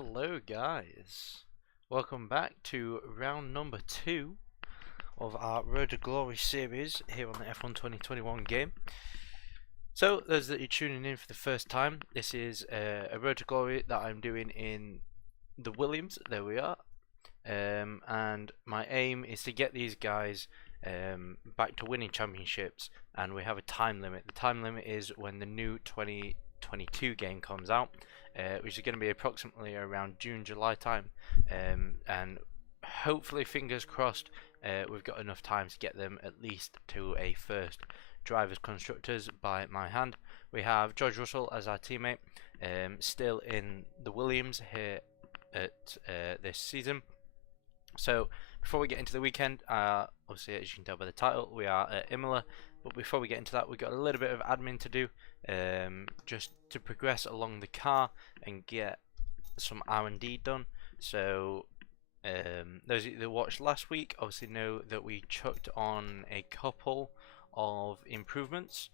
Hello guys, welcome back to round number 2 of our Road to Glory series here on the F1 2021 game. So those that you're tuning in for the first time, this is a Road to Glory that I'm doing in the Williams, there we are, and my aim is to get these guys back to winning championships, and we have a time limit. The time limit is when the new 2022 game comes out, which is going to be approximately around June-July time, and hopefully, fingers crossed, we've got enough time to get them at least to a first drivers constructors by my hand. We have George Russell as our teammate, still in the Williams here at this season. So before we get into the weekend, obviously as you can tell by the title, we are at Imola, but before we get into that, we've got a little bit of admin to do, just to progress along the car and get some R&D done. So those of you that watched last week obviously know that we chucked on a couple of improvements,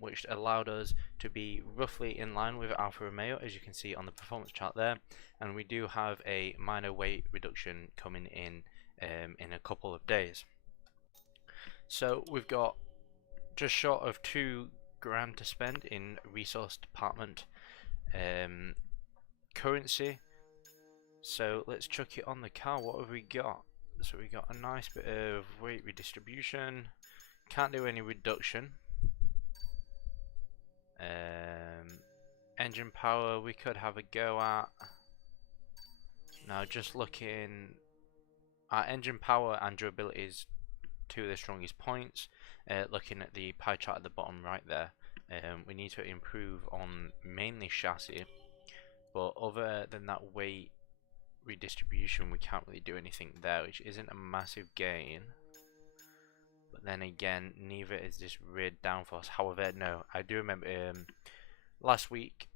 which allowed us to be roughly in line with Alfa Romeo, as you can see on the performance chart there, and we do have a minor weight reduction coming in a couple of days. So we've got just short of £2,000 to spend in resource department currency. So let's chuck it on the car. What have we got? So we got a nice bit of weight redistribution. Can't do any reduction. Engine power we could have a go at. Now just looking at engine power and durability is two of the strongest points. Looking at the pie chart at the bottom right there, we need to improve on mainly chassis, but other than that weight redistribution we can't really do anything there, which isn't a massive gain. But then again, neither is this rear downforce. However, no, I do remember last week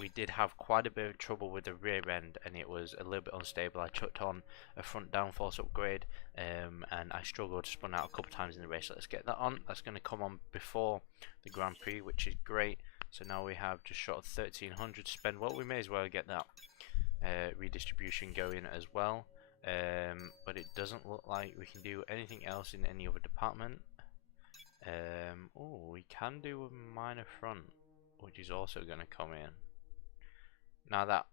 we did have quite a bit of trouble with the rear end, and it was a little bit unstable. I chucked on a front downforce upgrade, and I struggled to spun out a couple times in the race. So let's get that on. That's going to come on before the Grand Prix, which is great. So now we have just short of 1300 to spend. Well, we may as well get that redistribution going as well. But it doesn't look like we can do anything else in any other department. Oh, we can do a minor front, which is also going to come in. Now that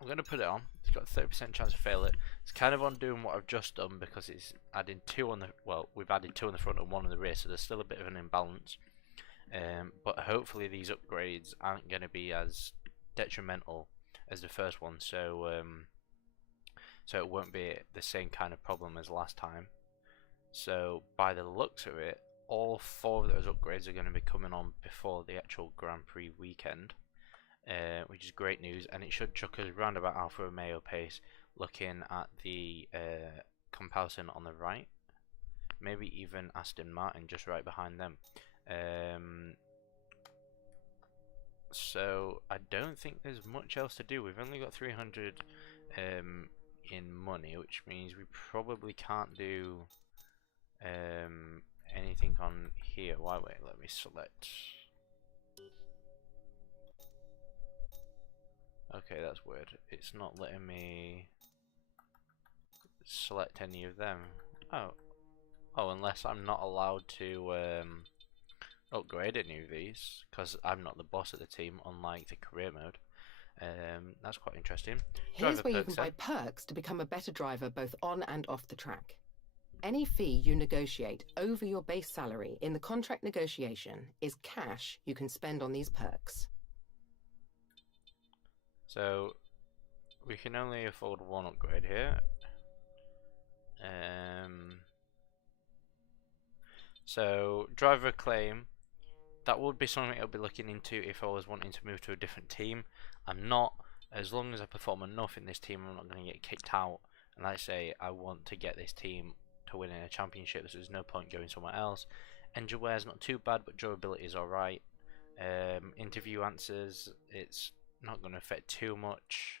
I'm going to put it on, it's got a 30% chance to fail it. It's kind of undoing what I've just done because it's adding 2 on the, well, we've added 2 on the front and 1 on the rear, so there's still a bit of an imbalance. But hopefully these upgrades aren't going to be as detrimental as the first one, so it won't be the same kind of problem as last time. So by the looks of it, all 4 of those upgrades are going to be coming on before the actual Grand Prix weekend, which is great news, and it should chuck us round about Alfa Romeo pace, looking at the comparison on the right, maybe even Aston Martin just right behind them. So I don't think there's much else to do. We've only got 300 in money, which means we probably can't do anything on here. Wait, let me select. Okay, that's weird. It's not letting me select any of them. Oh, unless I'm not allowed to upgrade any of these, because I'm not the boss of the team, unlike the career mode. That's quite interesting. Here's where you can buy perks to become a better driver both on and off the track. Any fee you negotiate over your base salary in the contract negotiation is cash you can spend on these perks. So we can only afford 1 upgrade here. So driver claim, that would be something I'll be looking into if I was wanting to move to a different team. I'm not. As long as I perform enough in this team, I'm not going to get kicked out. And like I say, I want to get this team to win in a championship, so there's no point going somewhere else. Engine wear is not too bad, but durability is alright. Interview answers, it's not going to affect too much.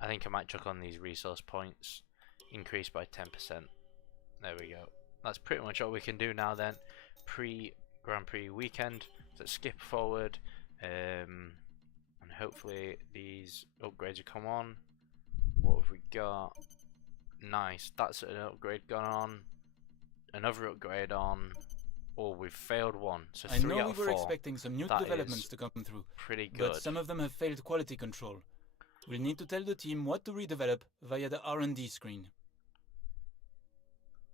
I think I might chuck on these resource points, increased by 10%. There we go. That's pretty much all we can do now then, pre-Grand Prix weekend. So let's skip forward, and hopefully these upgrades will come on. What have we got? Nice, that's an upgrade gone on. Another upgrade on. Oh, we've failed one. So I 3 know out we of were 4. expecting some new That developments is to come through, pretty but good. some of them have failed quality control. We'll need to tell the team what to redevelop via the R&D screen.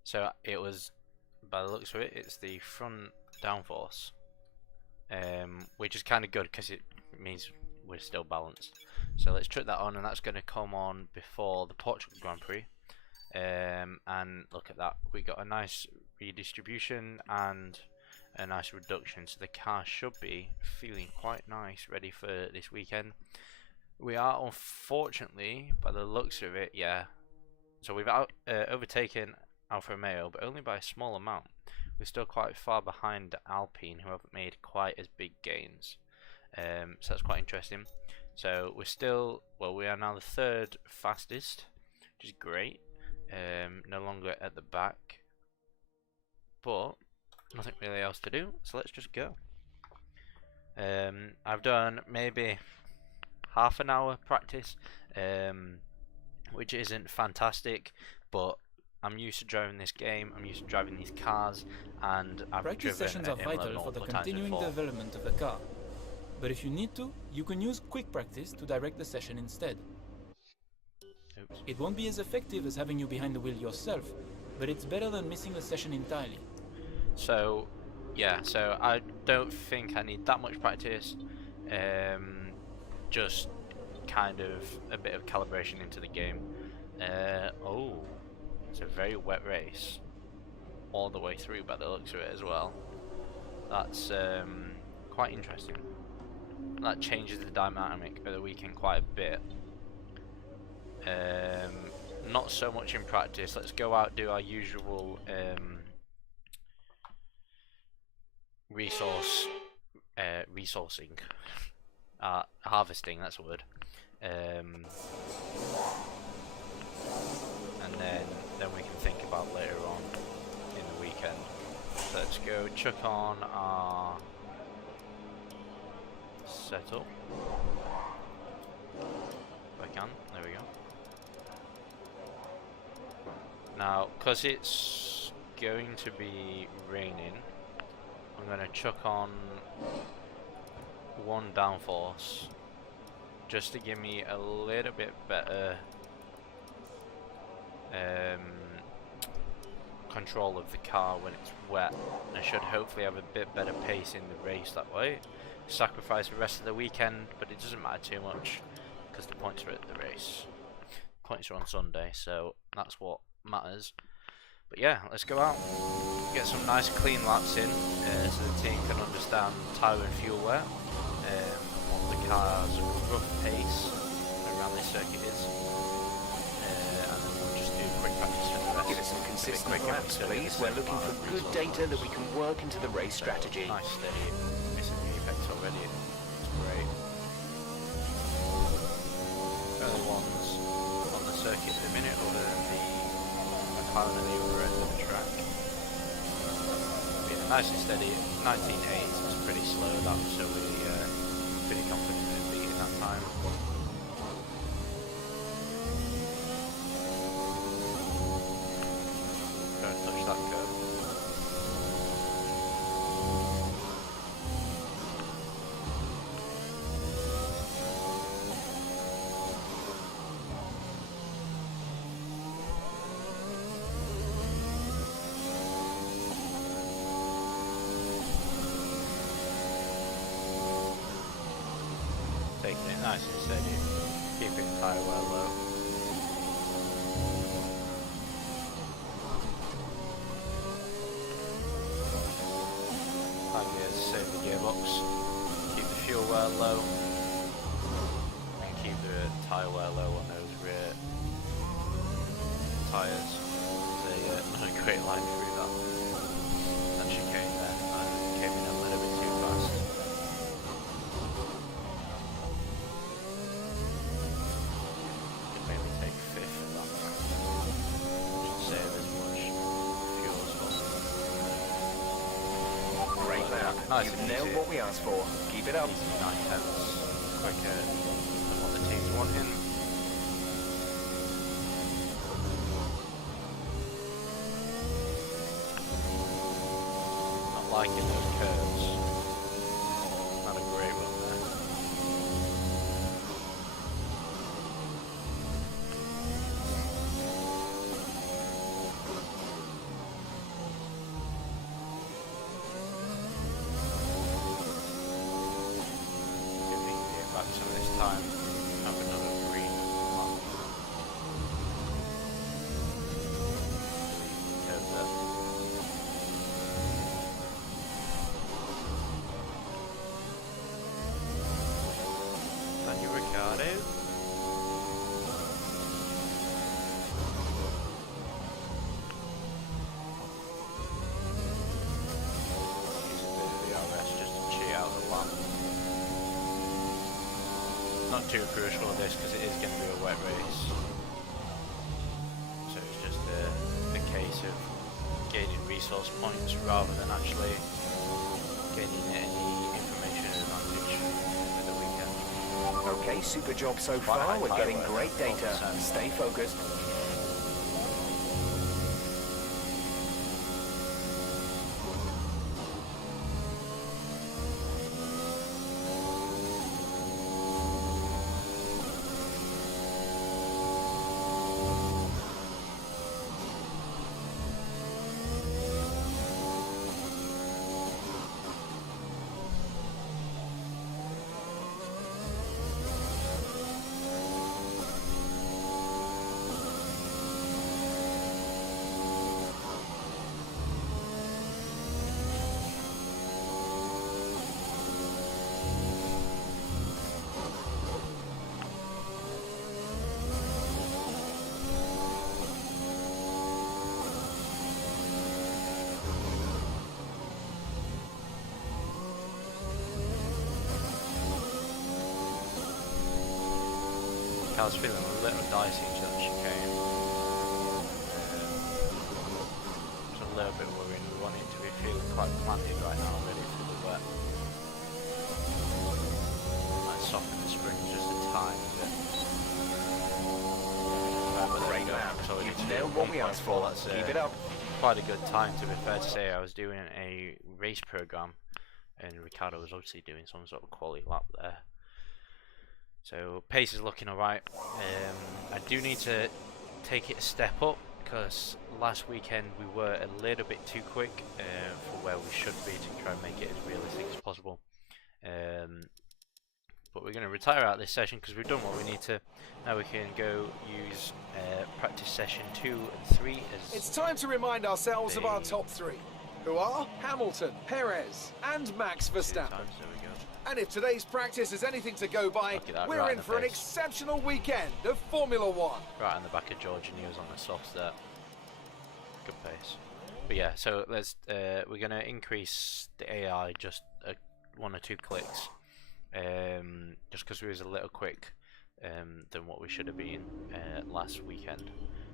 So it was, by the looks of it, it's the front downforce, which is kind of good because it means we're still balanced. So let's chuck that on, and that's going to come on before the Portugal Grand Prix. And look at that, we got a nice redistribution and a nice reduction, so the car should be feeling quite nice, ready for this weekend. We are, unfortunately, by the looks of it, yeah, so we've overtaken Alfa Romeo, but only by a small amount. We're still quite far behind Alpine, who haven't made quite as big gains. So that's quite interesting. So we're still, well, we are now the 3rd fastest, which is great. No longer at the back, but nothing really else to do, so let's just go. I've done maybe half an hour practice, which isn't fantastic, but I'm used to driving this game, I'm used to driving these cars, and I've Practice driven sessions at are Imola vital for the multiple times continuing before. development of the car. But if you need to, you can use quick practice to direct the session instead. Oops. It won't be as effective as having you behind the wheel yourself, but it's better than missing a session entirely. So yeah, so I don't think I need that much practice, just kind of a bit of calibration into the game. Oh, it's a very wet race all the way through by the looks of it as well. That's quite interesting. That changes the dynamic of the weekend quite a bit. Not so much in practice. Let's go out, do our usual resourcing, harvesting, that's a word, and then we can think about later on in the weekend. So let's go chuck on our setup if I can. There we go. Now, because it's going to be raining, I'm going to chuck on one downforce just to give me a little bit better control of the car when it's wet. I should hopefully have a bit better pace in the race that way. Sacrifice the rest of the weekend, but it doesn't matter too much because the points are at the race. Points are on Sunday, so that's what matters. But yeah, let's go out, get some nice clean laps in, so the team can understand tyre and fuel wear, what the car's rough pace around this circuit is, and then we'll just do quick practice for the rest. Give us some consistent laps, please. We're looking for good data that we can work into the race strategy. Nice steady, missing the effects already, it's great. Only ones on the circuit at the minute other than the McLaren on the other end of the track. Being nice and steady, 19.8 is pretty slow, that was so really pretty confident in beating that time. Don't touch that curb. Taking it nice and steady, keeping the tyre well low. Save the gearbox, keep the fuel well low, and keep the tyre well low on those rear tyres. There's another great line through that chicane there. I came in a little bit too fast. Could maybe take 5th at that. Should save as much fuel as possible. Great lap. Nice You've and nailed easy. what we asked for. Keep it up. Easy 9 tenths. quicker than what the team's wanting. Not liking those curves. Not a great one there. So this time, have another green mark. Over. Daniel Ricciardo. Use a bit of the RS just to cheat out the lap. Not too crucial on this because it is going to be a wet race, so it's just a case of gaining resource points rather than actually gaining any information advantage for the weekend. Okay, super job so far. We're getting great data. Stay focused. I was feeling a little dicey until the chicane. It's a little bit worrying. We want it to be feeling quite planted right now, ready for the wet. Might soften the springs just a tiny bit. But there we go. So You've nailed what we asked for. That's Keep it up. quite a good time, to be fair to say. I was doing a race program, and Ricardo was obviously doing some sort of quality lap there. So pace is looking alright. I do need to take it a step up because last weekend we were a little bit too quick for where we should be to try and make it as realistic as possible. But we're going to retire out this session because we've done what we need to. Now we can go use practice session 2 and 3 as It's time to remind ourselves of our top three, who are Hamilton, Perez, and Max 2 Verstappen. times. There we go. And if today's practice is anything to go by, Look at that, we're right in in the for an face. exceptional weekend of Formula One. Right on the back of George, and he was on the softs there. Good pace. But yeah, so let's we're gonna increase the AI just 1 or 2 clicks, just because we was a little quick than what we should have been last weekend.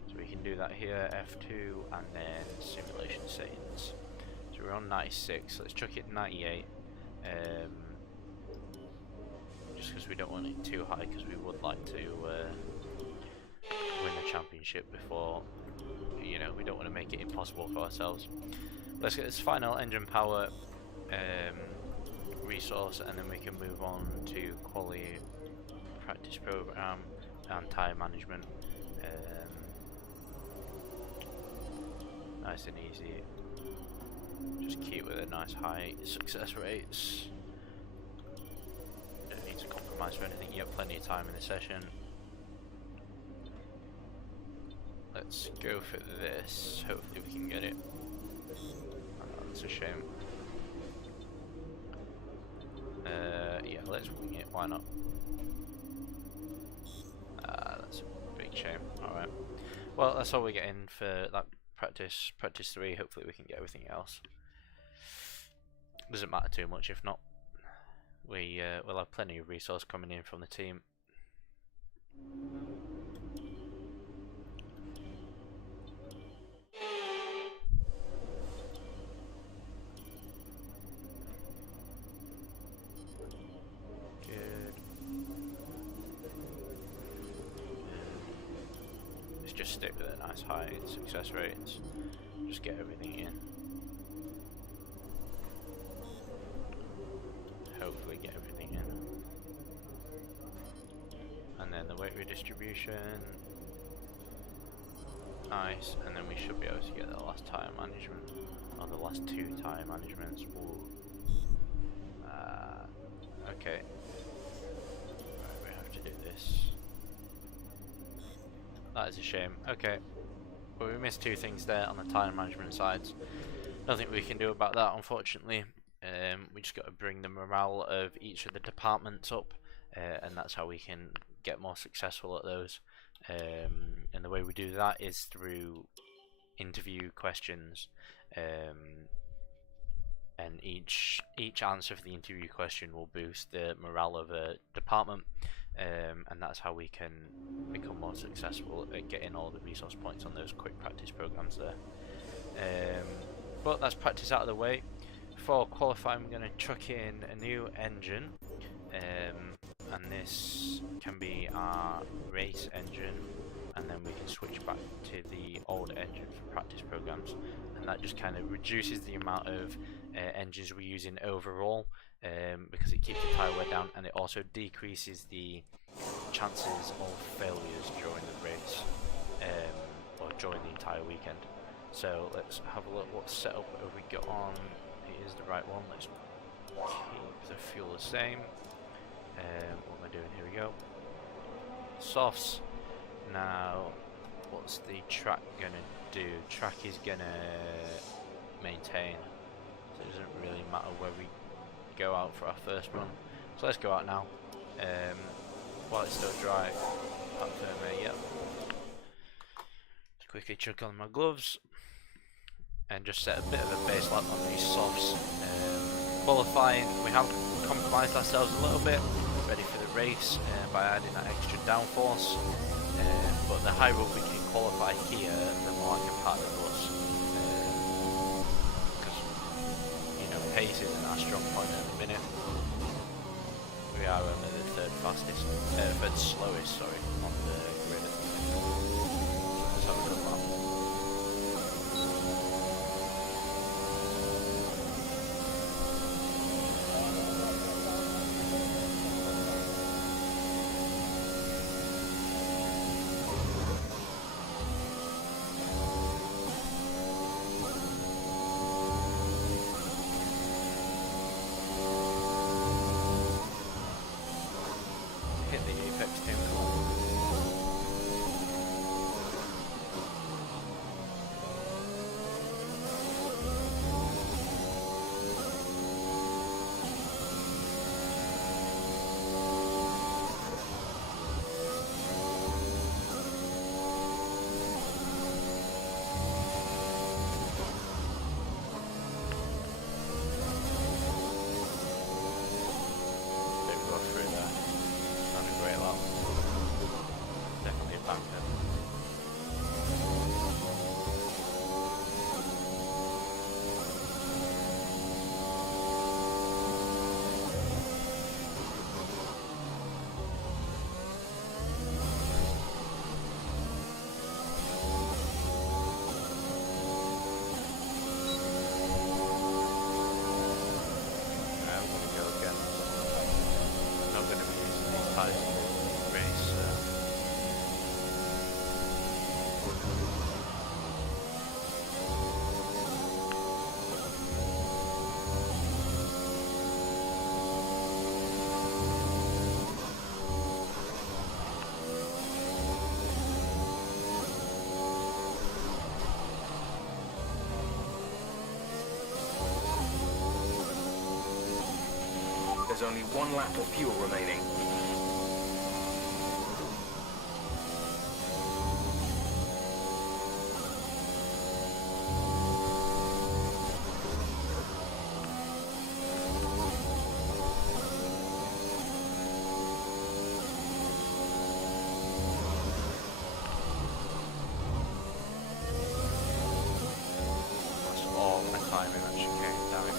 So we can do that here, F2, and then simulation settings. So we're on 96. Let's chuck it 98. Just because we don't want it too high, because we would like to win the championship before, you know, we don't want to make it impossible for ourselves. Let's get this final engine power resource, and then we can move on to quality practice program and tyre management. Nice and easy. Just keep with a nice high success rates. Don't need to compromise for anything. You have plenty of time in the session. Let's go for this. Hopefully we can get it. Oh, that's a shame. Yeah, let's wing it. Why not? That's a big shame. Alright. Well, that's all we're getting for that practice 3. Hopefully we can get everything else. Doesn't matter too much if not. We'll have plenty of resource coming in from the team. Good. just stick with a nice high success rates. Just get everything in. Hopefully get everything in. And then the weight redistribution. Nice, and then we should be able to get the last tyre management, or the last 2 tyre managements. Okay. Right, we have to do this. That is a shame. Okay. But we missed 2 things there on the tyre management sides. Nothing we can do about that, unfortunately. We just got to bring the morale of each of the departments up, and that's how we can get more successful at those. And the way we do that is through interview questions, and each answer for the interview question will boost the morale of a department, and that's how we can become more successful at getting all the resource points on those quick practice programs there. But that's practice out of the way. For qualifying, we're going to chuck in a new engine, and this can be our race engine, and then we can switch back to the old engine for practice programs, and that just kind of reduces the amount of engines we're using overall, because it keeps the tyre wear down, and it also decreases the chances of failures during the race, or during the entire weekend. So let's have a look what setup have we got on. It is the right one. Let's keep the fuel the same. What am I doing? Here we go. Softs. Now, what's the track gonna do? Track is gonna maintain, so it doesn't really matter where we go out for our first run. So let's go out now. While it's still dry. Back firmly, yep. Quickly chuck on my gloves and just set a bit of a base lap on these softs. Qualifying, we have compromised ourselves a little bit, ready for the race by adding that extra downforce. But the higher up we can qualify here, the more I can partner us. Because, you know, pace isn't our strong point at the minute. We are only the third slowest, sorry, on the grid at the minute. Let's have a look at that. Hit the Ep.2. There's only 1 lap of fuel remaining. That's all my timing actually came down.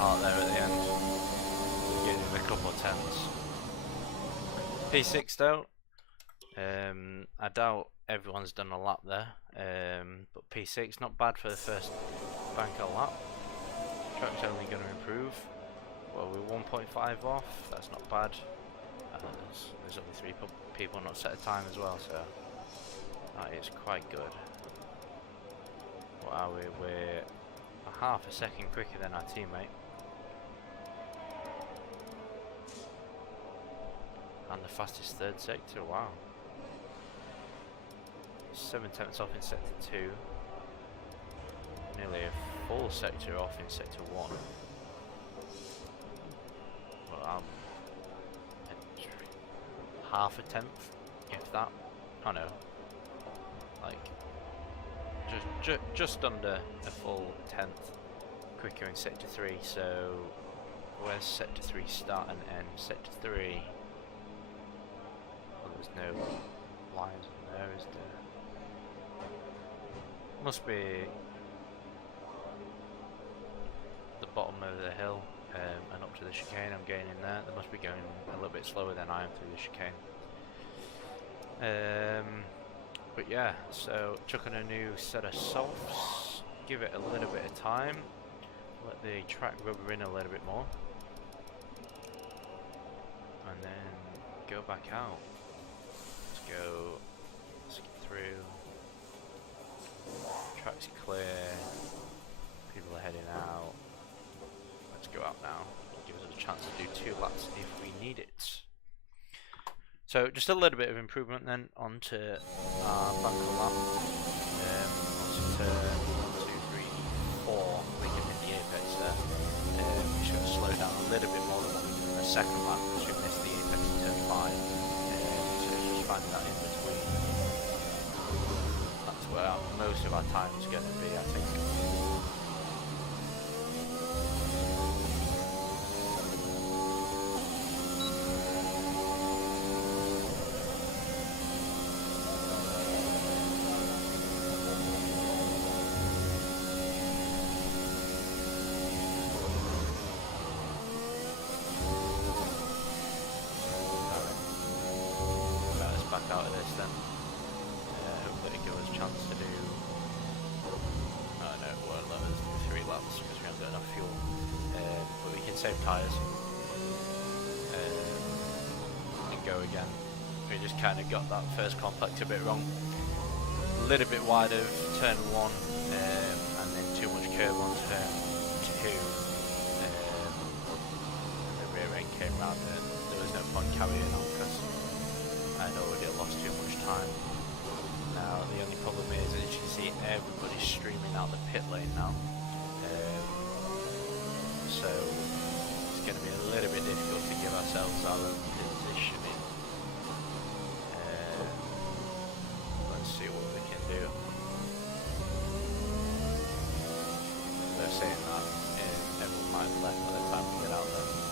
part there at the end. Getting a couple of tenths. P6 though. I doubt everyone's done a lap there. But P6 not bad for the first bank a lap. Track's only going to improve. Well, we're 1.5 off. That's not bad. There's only 3 people not set a time as well, so that is quite good. What are we? We're a half a second quicker than our teammate. And the fastest third sector, wow. 7 tenths off in sector 2. Nearly a full sector off in sector 1. Well, half a tenth, if that. Oh no. Like, just under a full tenth quicker in sector 3, so where's sector 3 start and end? Sector 3, well, there's no lines in there, is there? Must be the bottom of the hill and up to the chicane. I'm getting in there. They must be going a little bit slower than I am through the chicane. But yeah, so chuck on a new set of softs, give it a little bit of time, let the track rubber in a little bit more, and then go back out. Let's go, skip through, track's clear, people are heading out. Let's go out now, give us a chance to do 2 laps if we need it. So just a little bit of improvement then onto our back lap. Onto turn 1, 2, 3, 4. We can hit the apex there. We should slow down a little bit more than what we did in the second lap because we missed the apex in turn 5. So just finding that in between. That's where most of our time is going to be, I think. Out of this then. Hopefully it gives us a chance to do. Oh no, it won't let us do 3 laps because we haven't got enough fuel. But we can save tyres and go again. We just kind of got that first complex a bit wrong. A little bit wide of turn 1 and then too much curve on turn 2. The rear end came round and there was no point carrying on because I'd already lost too much time. Now the only problem is, as you can see, everybody's streaming out the pit lane now. So it's going to be a little bit difficult to give ourselves our own positioning. Let's see what we can do. They're saying that everyone might have left by the time we get out there.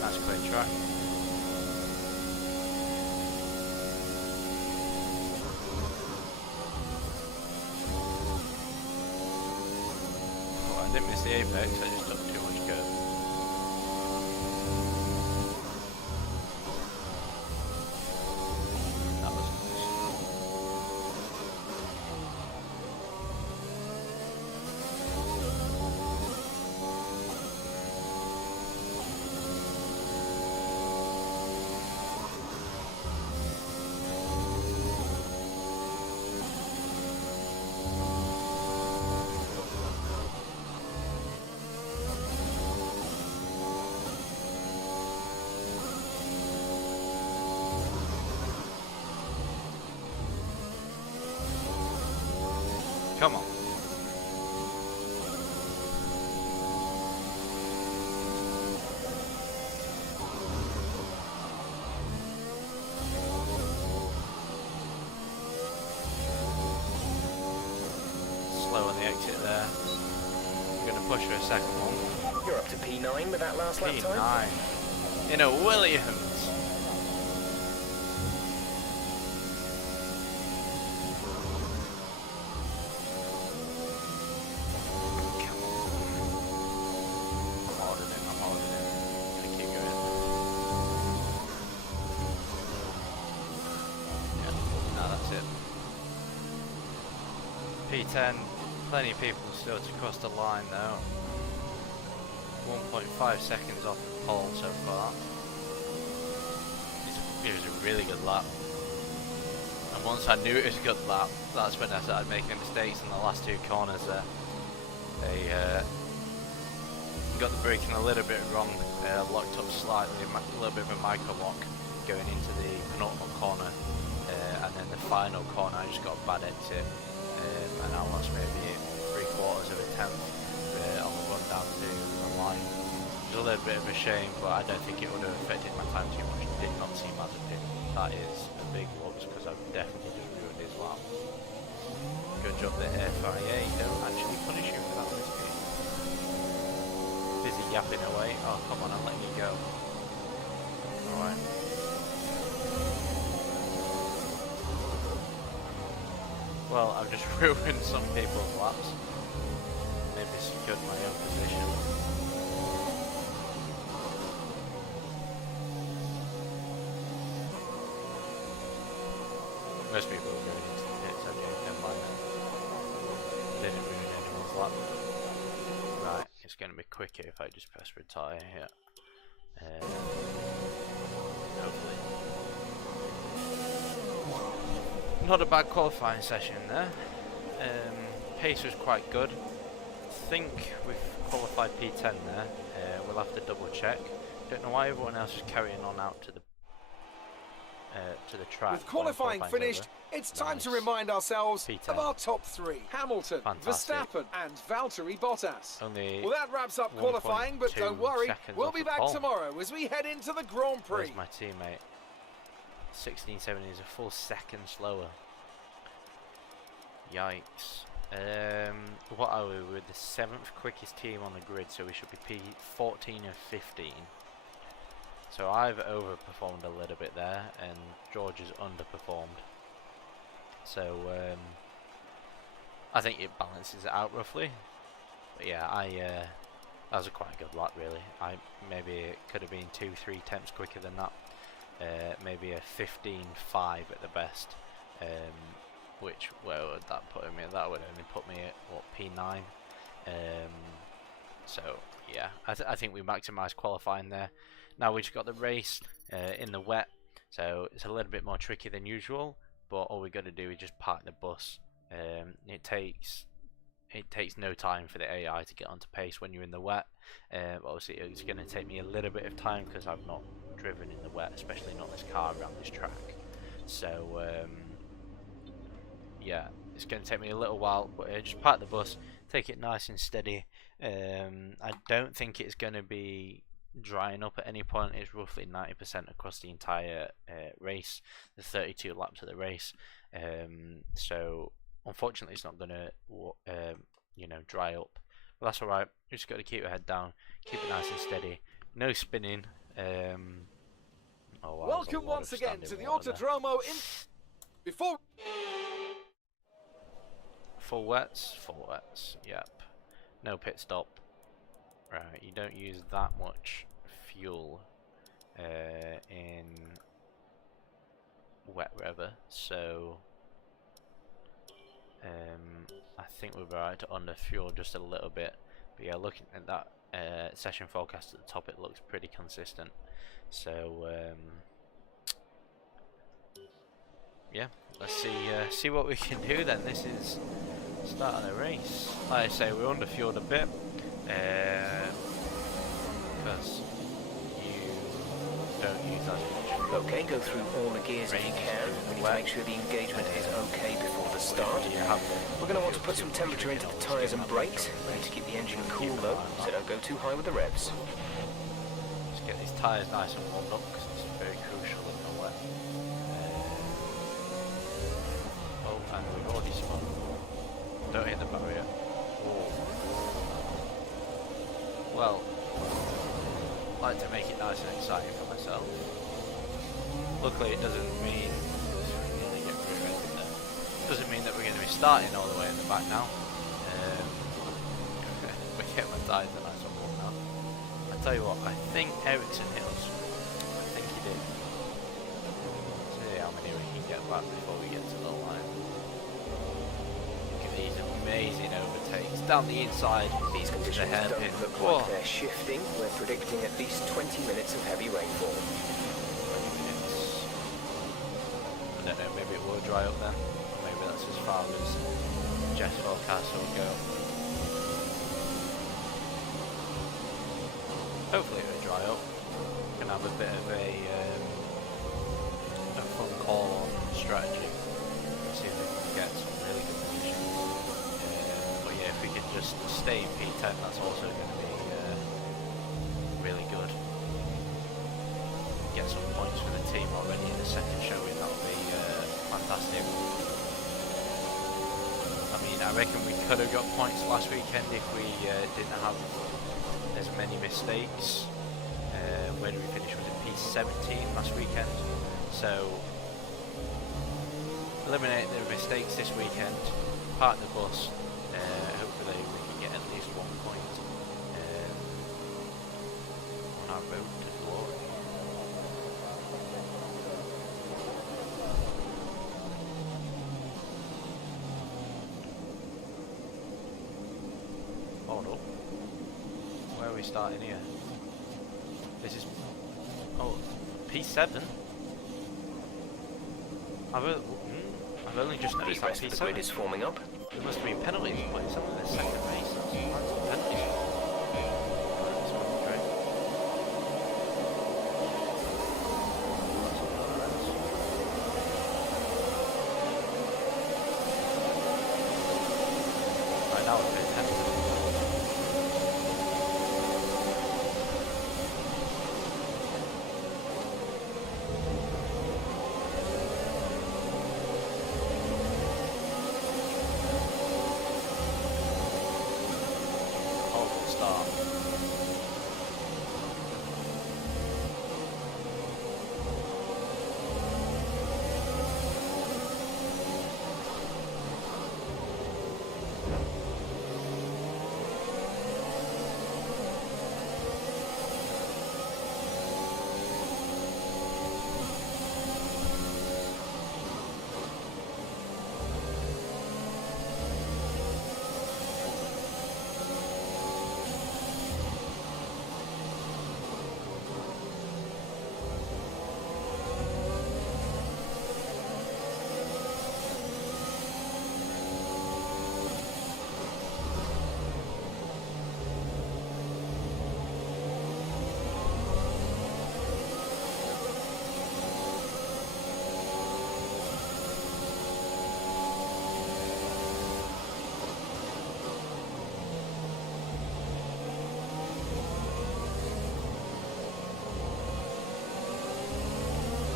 Nice clear track. Well, I didn't miss the apex, I just took too much curve. That was nice. on the exit there. We're going to push for a second one. You're up to P9 with that last lap time. P9 in a Williams. P10, plenty of people still to cross the line though. 1.5 seconds off the pole so far. It was a really good lap. And once I knew it was a good lap, that's when I started making mistakes in the last two corners there. They got the braking a little bit wrong, locked up slightly, a little bit of a micro lock going into the penultimate corner. And then the final corner I just got a bad exit. And I lost maybe 3/4 of a tenth on the run down to the line. It was a little bit of a shame, but I don't think it would have affected my time too much. It did not seem as a pit. That is a big whoops because I've definitely just ruined his lap. Good job that FIA don't actually punish you for that mistake. Busy yapping away. Oh come on, I'm letting you go. Alright. Well, I've just ruined some people's laps. Maybe secured my own position. Most people are going into the pits, okay, never mind that. Didn't ruin anyone's lap. Right, it's going to be quicker if I just press retire here. Hopefully. Not a bad qualifying session there. Pace was quite good. I think we've qualified P10 there. We'll have to double check. Don't know why everyone else is carrying on out to the track. With qualifying finished, it's time to remind ourselves P10. of our top three: Hamilton, Fantastic. Verstappen, and Valtteri Bottas. Only Well, that wraps up qualifying, but 1.2 don't worry, seconds we'll off be the back pole. tomorrow as we head into the Grand Prix. Where's my teammate? 16.7 is a full second slower. Yikes. What are we? We're the 7th quickest team on the grid, so we should be P14 and 15. So I've overperformed a little bit there, and George has underperformed. So I think it balances it out roughly. But yeah, that was a quite good lap really. Maybe it could have been 2-3 tenths quicker than that. Maybe a 15.5 at the best. Which, where would that put me? That would only put me at what, P9. So yeah, I think we maximised qualifying there. Now we just got the race in the wet, so it's a little bit more tricky than usual. But all we got to do is just park the bus. It takes no time for the AI to get onto pace when you're in the wet. Obviously, it's going to take me a little bit of time because I've not driven in the wet, especially not this car around this track. So yeah, it's going to take me a little while, but just park the bus, take it nice and steady. I don't think it's going to be drying up at any point. It's roughly 90% across the entire race, the 32 laps of the race. So unfortunately, it's not going to dry up. But that's alright. You just got to keep your head down, keep it nice and steady, no spinning. Welcome once again to the Autodromo before full wets, yep. No pit stop. Right, you don't use that much fuel in wet weather, so I think we're right to under fuel just a little bit. But yeah, looking at that session forecast at the top, it looks pretty consistent. So yeah, let's see what we can do then. This is the start of the race. Like I say, we're under fueled a bit because you don't use as much. Okay, go through all the gears if you can. We need to make sure the engagement is okay before the start. We're going to want to put some temperature into the tyres and brakes. We need to keep the engine cool though, so don't go too high with the revs. Let's get these tyres nice and warmed up because it's very crucial in the wet. Oh, and we've already spun. Don't hit the barrier. well, like to make it nice and exciting for myself. Luckily, it doesn't mean that we're going to be starting all the way in the back now. We get my tyres a nice one now. I tell you what, I think Ericsson hit us. I think he did. See how many we can get back before we get to the line. Look at these amazing overtakes down the inside. These conditions don't look like they're shifting. We're predicting at least 20 minutes of heavy rainfall. 20 minutes. I don't know, maybe it will dry up then. Or maybe that's as far as Jeff's forecast will go. Hopefully it will dry up. Can have a bit of a fun call on strategy. See if we can get some really good conditions. But yeah, if we can just stay in P10, that's also going to be really good. Get some points for the team already in the second showing, that'll be fantastic. I mean, I reckon we could have got points last weekend if we didn't have as many mistakes. Where did we finish? Was it P17 last weekend? So eliminate the mistakes this weekend, park the bus, hopefully we can get at least 1 point on our road to glory. Hold up. Where are we starting here? This is... oh, P7? I've only just noticed that The grid is P7. forming up. There must have been penalties points on the second race. Penalties. This one's great. Right now we're P10.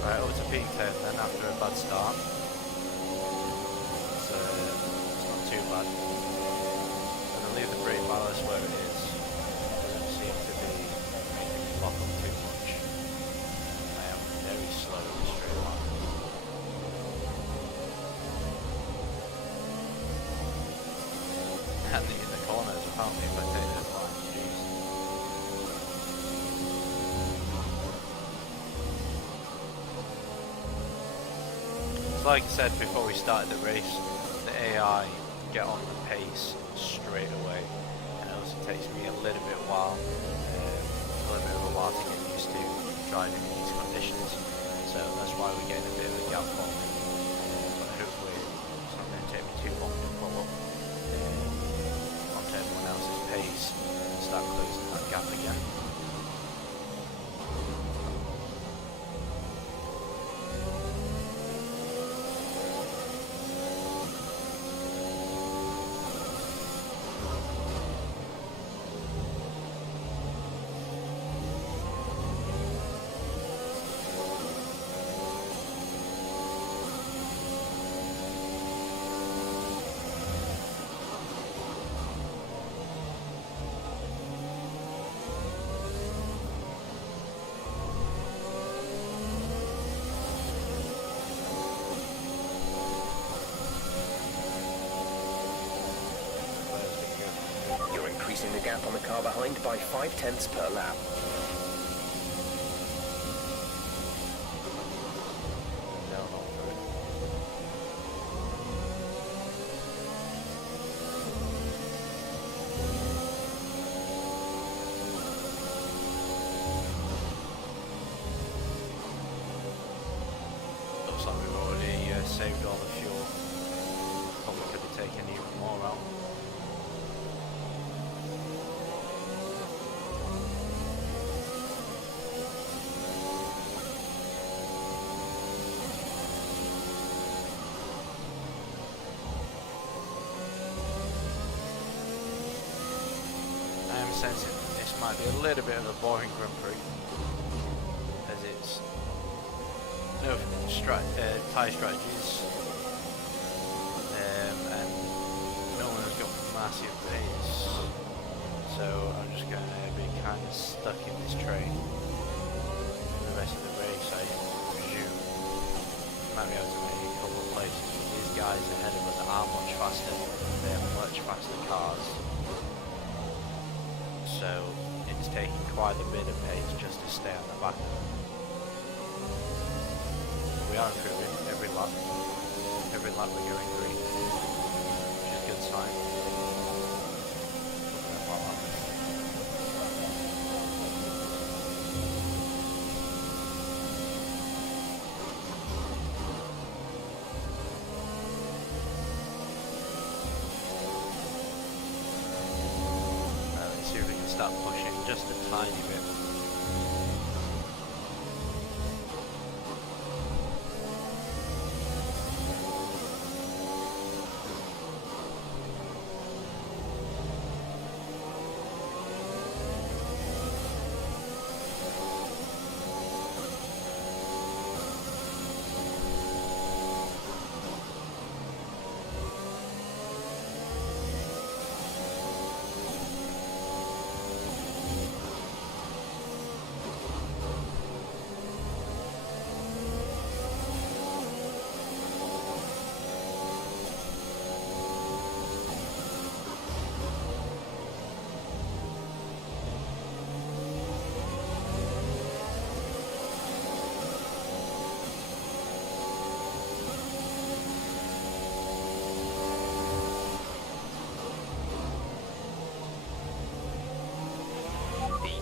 Right, over to P10 then after a bad start. So it's not too bad. I'm going to leave the brake ballast where it is. Doesn't seem to be making me lock up too much. I am very slow in the straight line. And in the corners apparently if I take those lines, jeez. So like I said before we started the race, the AI get on the pace straight away, and it also takes me a little bit of a while to get used to driving in these conditions, so that's why we're getting a bit of a gap on. But hopefully it's not going to take me too long to pull up onto everyone else's pace and start closing that gap again. increasing the gap on the car behind by 0.5 per lap. Looks like we've already saved all the fuel. Probably could be taking even more out. I am sensing this might be a little bit of a boring Grand Prix, as it's no tyre strategies, and no one has got massive pace, so I'm just going to be kind of stuck in this train for the rest of the race, I presume. Might be able to make a couple of places, but these guys ahead of us are much faster. They have much faster cars, so it's taking quite a bit of pace just to stay on the back of them. We are improving every lap. Every lap we're going green, which is a good sign. Let's see if we can start pushing just a tiny bit.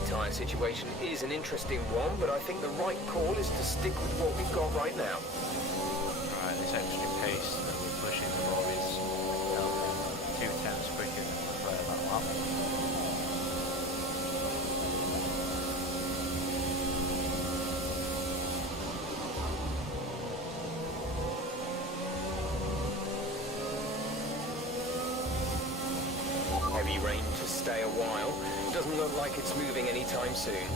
Tyre situation is an interesting one, but I think the right call is to stick with what we've got right now. Right, this extra pace that we're pushing the lorries 2/10 quicker than the player that lap. Heavy rain to stay a while. Doesn't look like it's moving anytime soon.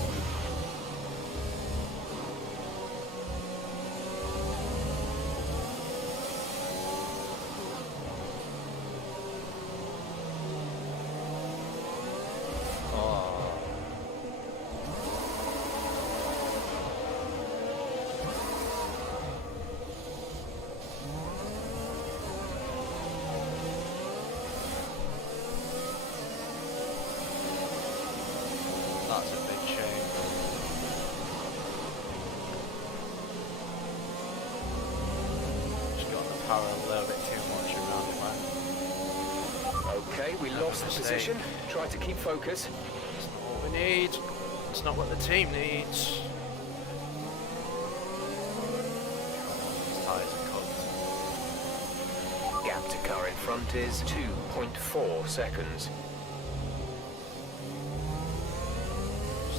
That's a big shame. Just got the power a little bit too much around the back. Okay, we lost the position. Try to keep focus. It's not what we need. It's not what the team needs. These tyres are cooked. Gap to car in front is 2.4 seconds.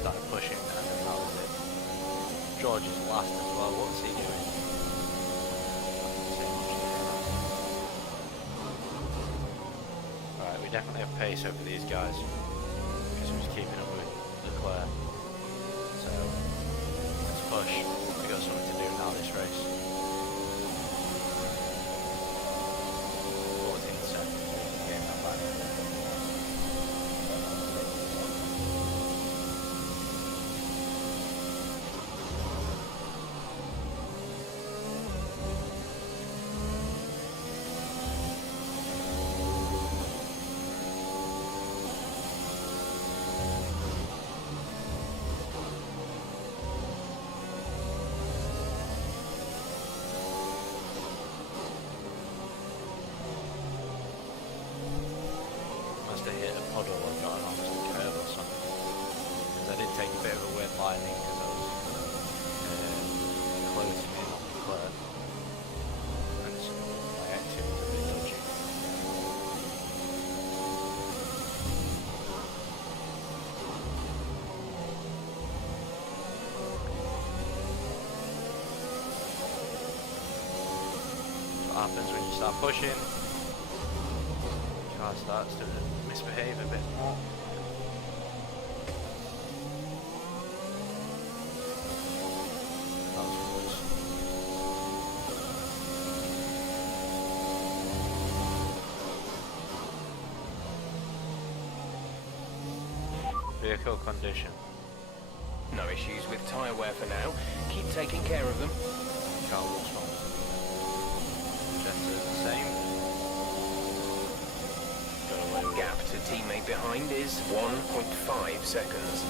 Started pushing and then that was it. George is last as well. What's he doing? Alright, we definitely have pace over these guys because we was keeping up with Leclerc. So let's push. We've got something to do now this race. 14 seconds. Game that back. Hold on, I've got an opposite curve or something. Because I did take a bit of a weird lining because I was closing in on the curve. And so my exit was a bit dodgy. What happens when you start pushing? Car starts to misbehave a bit more. That was worse. Vehicle condition. No issues with tyre wear for now. Keep taking care of them. Car looks wrong. Just the same. Gap to teammate behind is 1.5 seconds.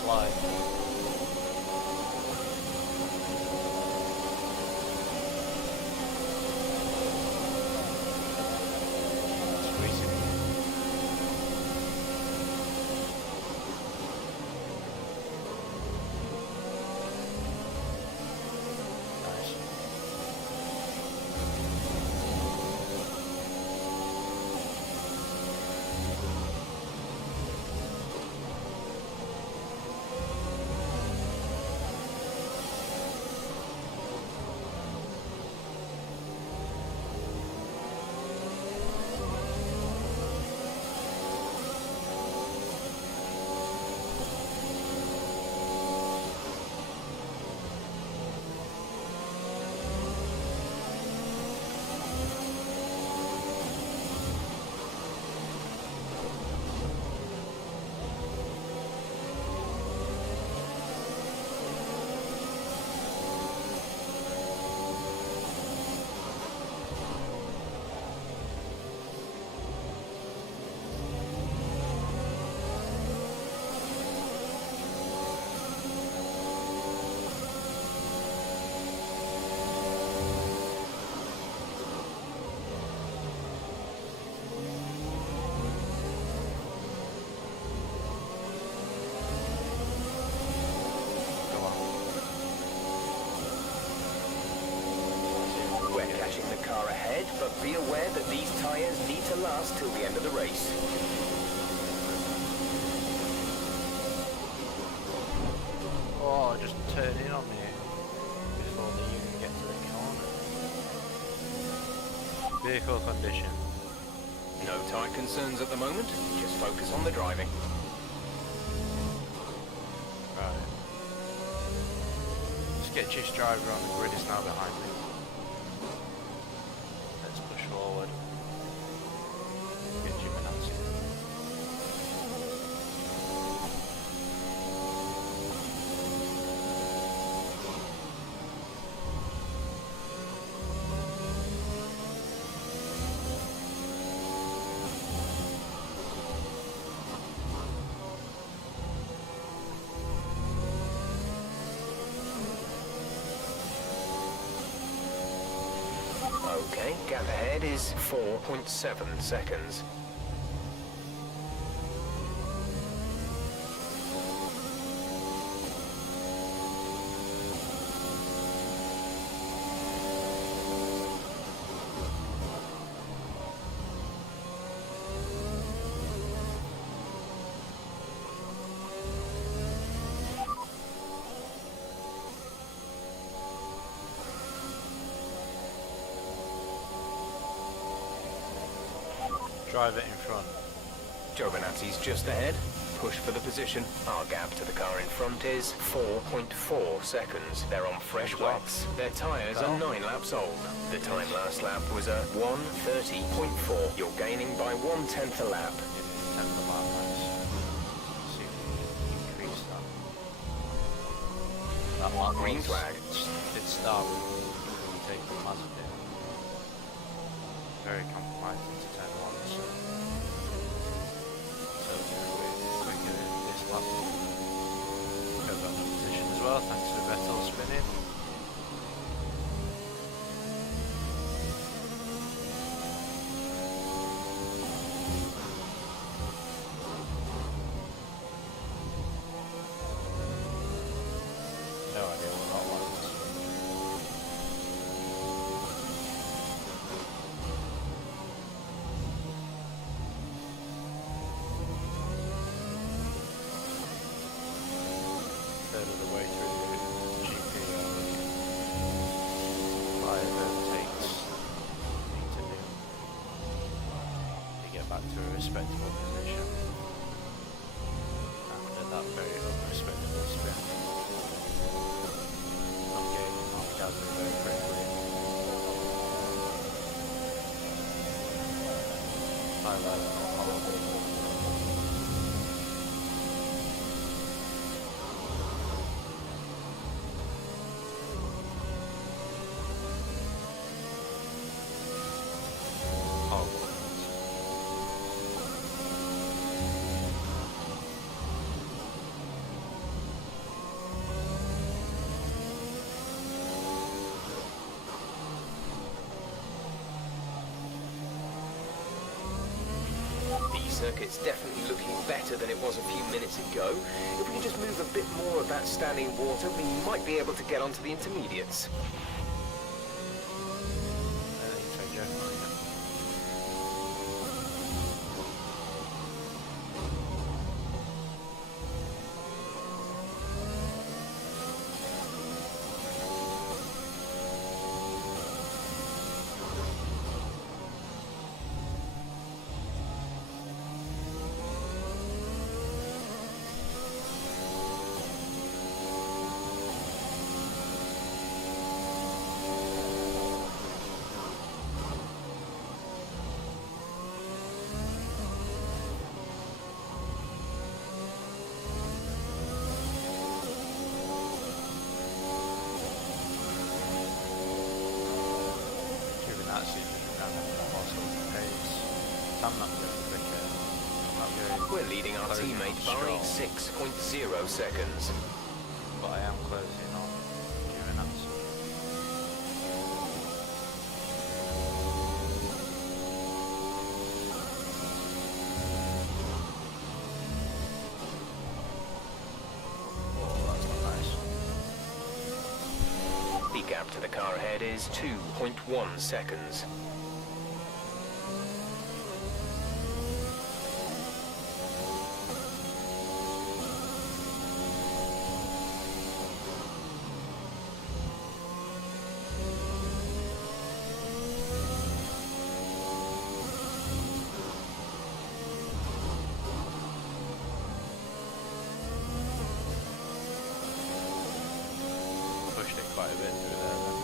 Slide. Squeezing. Nice. But be aware that these tyres need to last till the end of the race. Oh, just turn in on me before they even get to the corner. Vehicle condition. No tyre concerns at the moment. Just focus on the driving. Right. Sketchiest driver on the grid is now behind me. Let's push forward. Get Jim and Nancy. Okay, gap ahead is 4.7 seconds. Drive it in front. Giovanazzi's just ahead. Push for the position. Our gap to the car in front is 4.4 seconds. They're on fresh wax. Their tyres are 9 laps old. The time last lap was a 1:30.4. You're gaining by 1/10 a lap. Tenth of lap, let's see if we can increase that. That lap Green was- flag. did start with we take the Mazepin. Very compromising to turn one, so it's going to be quicker this lap. Go back to position as well, thanks to Vettel spinning. No idea what that was. Third of the way through the GP, five overtakes need to do to get back to a respectable position after that very unrespectable spin. Not getting knocked out very quickly. Highlight not horrible. The circuit's definitely looking better than it was a few minutes ago. If we can just move a bit more of that standing water, we might be able to get onto the intermediates. I think so, Joe. I'm not going quicker. I'm not going. We're leading our closing teammate on by Stroll, 6.0 seconds. but I am closing on Giovinazzi. Oh, that's not nice. The gap to the car ahead is 2.1 seconds. Pushed it quite a bit through there then.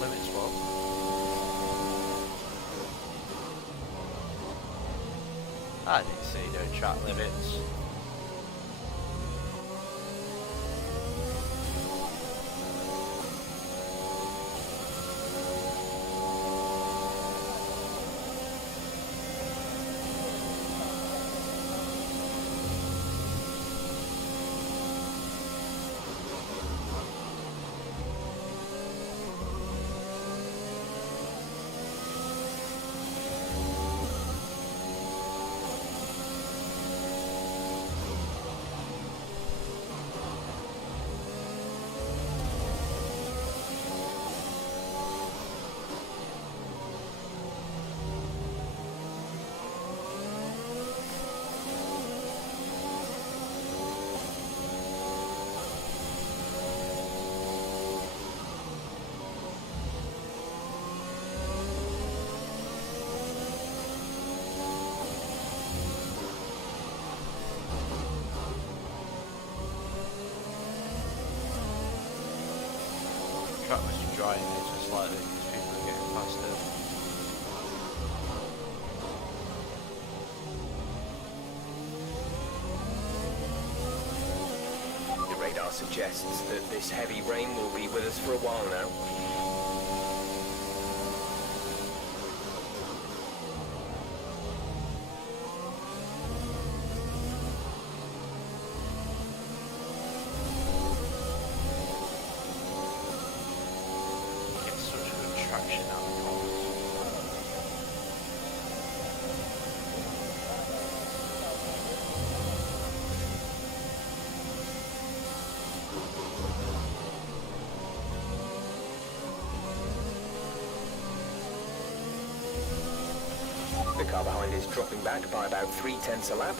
limit swap. I didn't see no track limits. Track must be drying it just slightly because people are getting past it. The radar suggests that this heavy rain will be with us for a while now. Get such good traction out of the corners. The car behind is dropping back by about 0.3 a lap.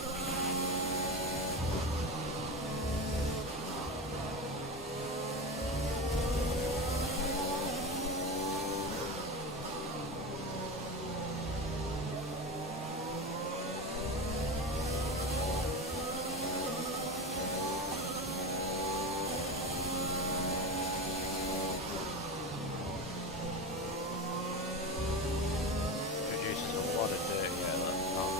Produces a lot of dirt, yeah, that car.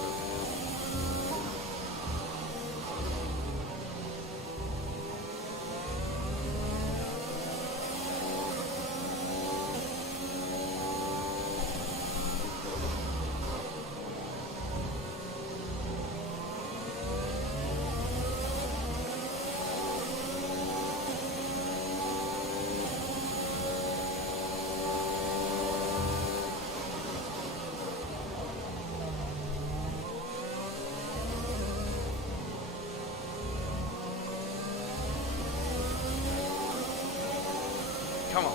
Come on.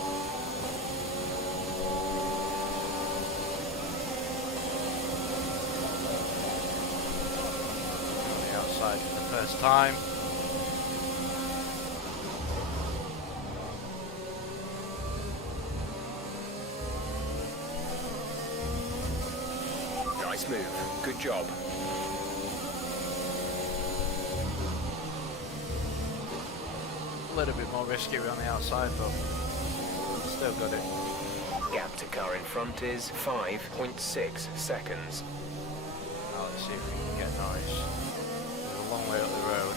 On the outside for the first time. Nice move. Good job. A little bit more risky on the outside, but still got it. Gap to car in front is 5.6 seconds. Now let's see if we can get Norris. We're a long way up the road.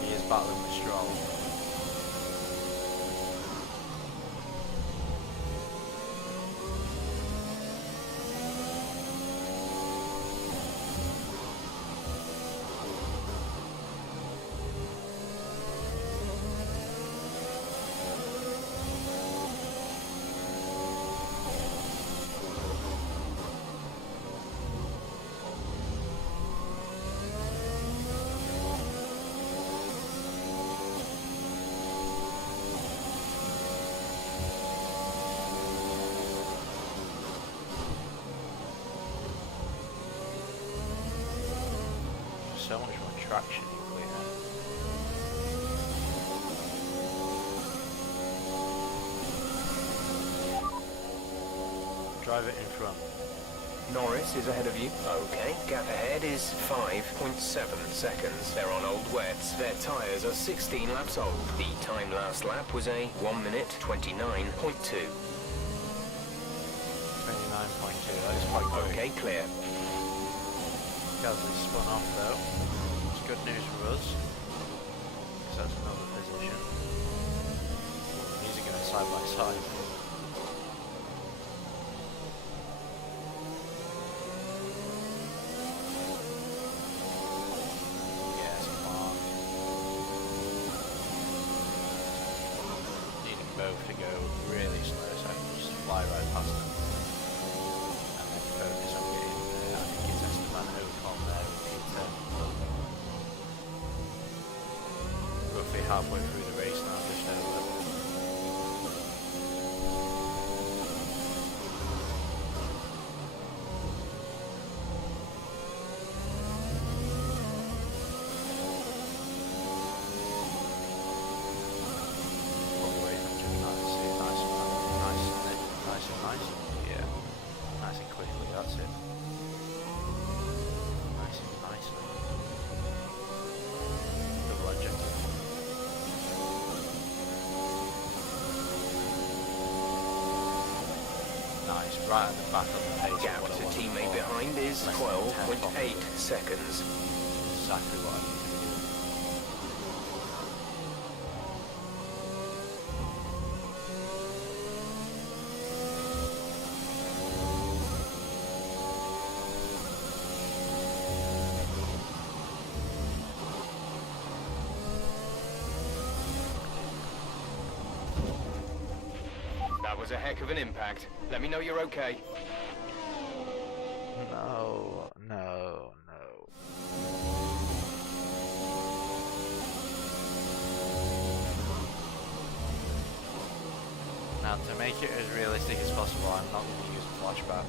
He is battling with Stroll. So much more traction in cleaner. Drive it in front. Norris is ahead of you. Okay, gap ahead is 5.7 seconds. They're on old wets. Their tyres are 16 laps old. The time last lap was a 1 minute 29.2. 29.2, that's quite quick. Okay, clear. Gasly spun off though. It's good news for us, because that's another position. These are going side by side. Yes, come on. Need them both to go really slow so I can just fly right past them. And then focus on getting, I think it's Esteban Ocon there with Peter. Roughly halfway through the race now, just over. Yeah, nice and quickly, that's it. Nice and nicely. Double objective. Nice, right at the back of the pace. Gap to teammate behind is 12.8 seconds. Exactly what I need to do. That was a heck of an impact. Let me know you're okay. No. Now, to make it as realistic as possible, I'm not going to use a flashback.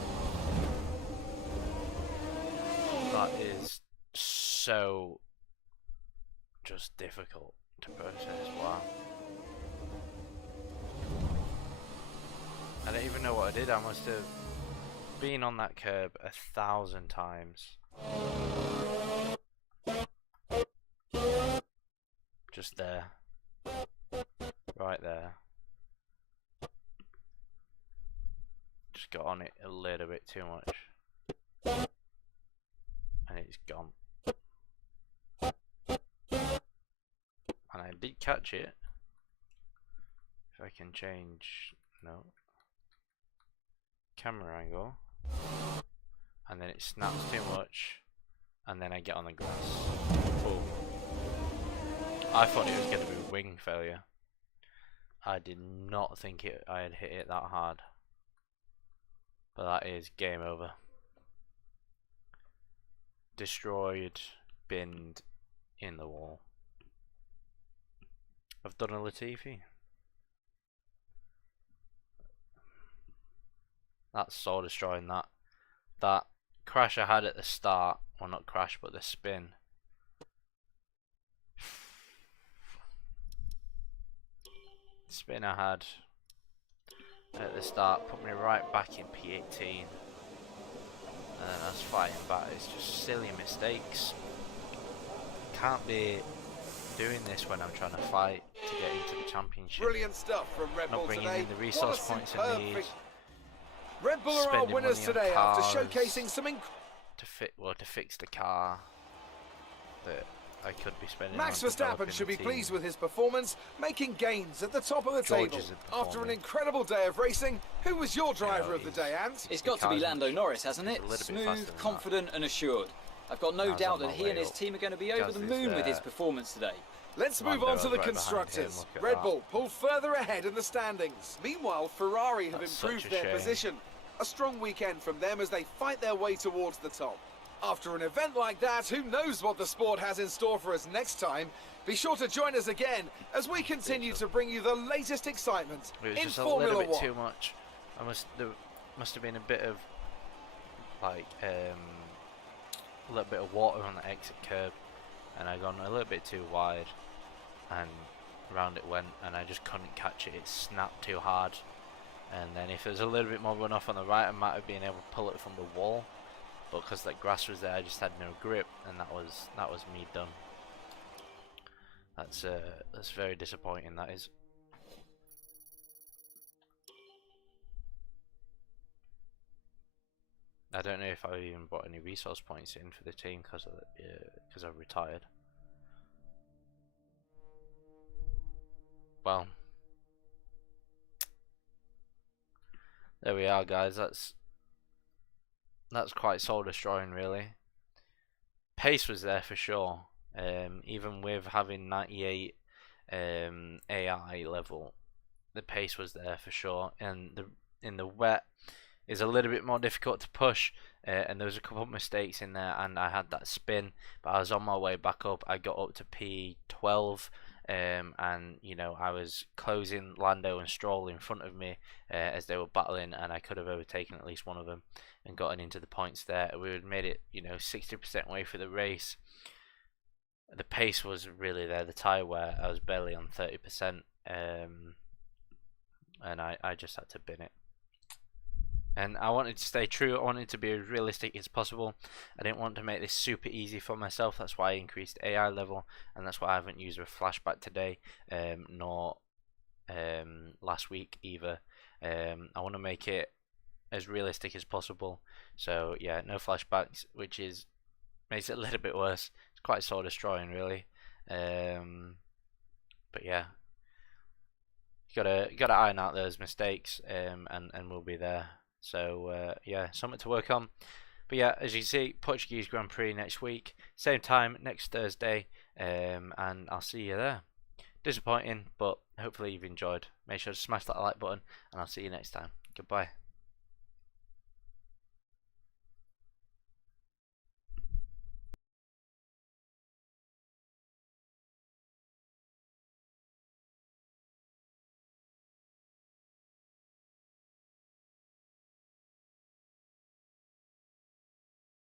That is so just difficult to process. Wow. I don't even know what I did. I must have been on that curb 1,000 times. Just there. Right there. Just got on it a little bit too much. And it's gone. And I did catch it. If I can change... No. Camera angle, and then it snaps too much, and then I get on the grass. Boom. I thought it was going to be wing failure. I did not think I had hit it that hard, but that is game over. Destroyed, binned, in the wall. I've done a Latifi. That's soul destroying. That crash I had at the start, well, not crash but the spin, I had at the start put me right back in P18, and then I was fighting back. It's just silly mistakes. Can't be doing this when I'm trying to fight to get into the championship. Brilliant stuff from Red Bull Not bringing today. in the resource points I need. Red Bull are our Spending winners money on today after cars showcasing some to fix the car that I could be spending. Max on Verstappen developing should the be team. pleased with his performance, making gains at the top of the George table. isn't After an performing. incredible day of racing, who was your driver of the day, Ant? It's got to be Lando Norris, hasn't it? a little bit faster Smooth, than confident and assured. I've got I no was doubt on that my he way and his up. team are going to be over the Gasly's moon with his there. performance today. Let's move Lando on to the right behind him, constructors. look at Red that. Bull pull further ahead in the standings. Meanwhile, Ferrari have That's improved such a their shame. position. A strong weekend from them as they fight their way towards the top. After an event like that, who knows what the sport has in store for us next time? Be sure to join us again as we continue to bring you the latest excitement It was in just a Formula little bit One. too much. There must have been a bit of like a little bit of water on the exit curb, and I gone a little bit too wide, and round it went, and I just couldn't catch it. It snapped too hard, And then if there was a little bit more runoff on the right, I might have been able to pull it from the wall. But because that grass was there, I just had no grip, and that was me done. That's very disappointing. That is. I don't know if I've even brought any resource points in for the team because I've retired. Well, there we are, guys. That's quite soul destroying, really. Pace was there for sure. Even with having 98 AI level, the pace was there for sure. And in the wet is a little bit more difficult to push. And there was a couple of mistakes in there, and I had that spin, but I was on my way back up. I got up to P12, and you know, I was closing Lando and Stroll in front of me as they were battling, and I could have overtaken at least one of them and gotten into the points there. We had made it, you know, 60% way for the race. The pace was really there. The tyre wear, I was barely on 30%, and I just had to bin it. And I wanted to stay true. I wanted to be as realistic as possible. I didn't want to make this super easy for myself. That's why I increased AI level, and that's why I haven't used a flashback today, nor last week either. I want to make it as realistic as possible. So yeah, no flashbacks, which makes it a little bit worse. It's quite soul destroying, really. But yeah, you gotta iron out those mistakes, and we'll be there. So yeah, something to work on. But yeah, as you can see, Portuguese Grand Prix next week, same time next Thursday, and I'll see you there. Disappointing, but hopefully you've enjoyed. Make sure to smash that like button, and I'll see you next time. Goodbye.